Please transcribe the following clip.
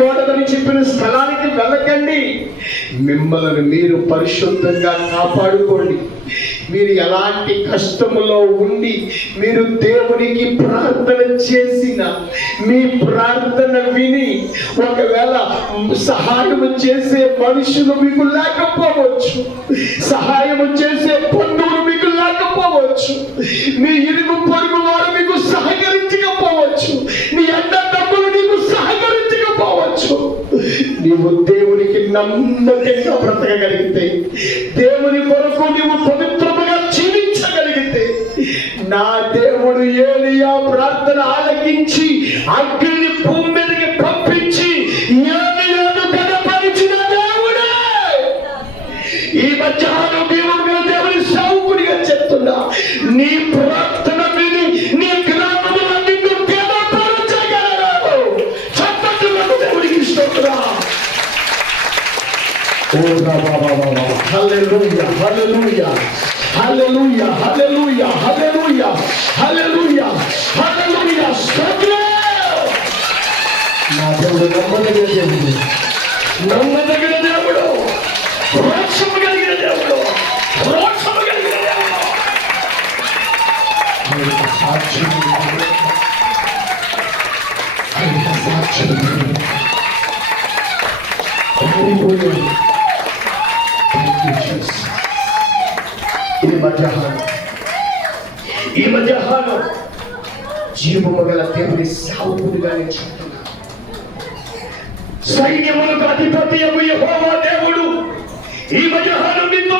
వెళ్ళకూడదని చెప్పిన స్థలానికి వెళ్ళకండి. మిమ్మల్ని మీరు పరిశుద్ధంగా కాపాడుకోండి. మీరు ఎలాంటి కష్టములో ఉండి మీరు దేవునికి ప్రార్థన చేసిన మీ ప్రార్థన విని ఒకవేళ సహాయం చేసే మనుషులు మీకు లేకపోవచ్చు, సహాయం చేసే బంధువులు మీకు లేకపోవచ్చు, మీ ఇరుగు పొరుగు వారు మీకు సహకరించకపోవచ్చు, నీ అన్నదమ్ములు నీకు సహకరించకపోవచ్చు. నీవు దేవునికి నమ్మకంగా బ్రతకగలిగితే, దేవుని కొరకు నీవు పవిత్రముగా జీవించగలిగితే, నా దేవుడు ఏలీయా ప్రార్థన ఆలకించి అగ్నిని భూమి మీదకి పంపించి ఏలీయాను గణపరిచిన దేవుడే. ఈ మధ్యాహ్నం దేవుని సేవకుడిగా చెప్తున్నా, నీ ప్రార్థన విని నీ గ్రామంలో నిన్ను గణపరచగలడు. చప్పట్లకు దేవుడికి స్తోత్రం. హల్లెలూయా, హల్లెలూయా, హల్లెలూయా, హల్లెలూయా, హల్లెలూయా, హల్లెలూయా, హల్లెలూయా. స్తోత్రం. నా దేవుడు నమ్మదగిన దేవుడు, నమ్మదగిన దేవుడు, రోషము కలిగిన దేవుడు, రోషము కలిగిన దేవుడు. సాక్ష్యం ఈ మధ్యాహ్నం జీవము గల దేవుని సావుకుడిగా నేను చెప్తున్నా. సైన్యములకు అధిపతి యెహోవా దేవుడు ఈ మధ్యాహ్నం మీతో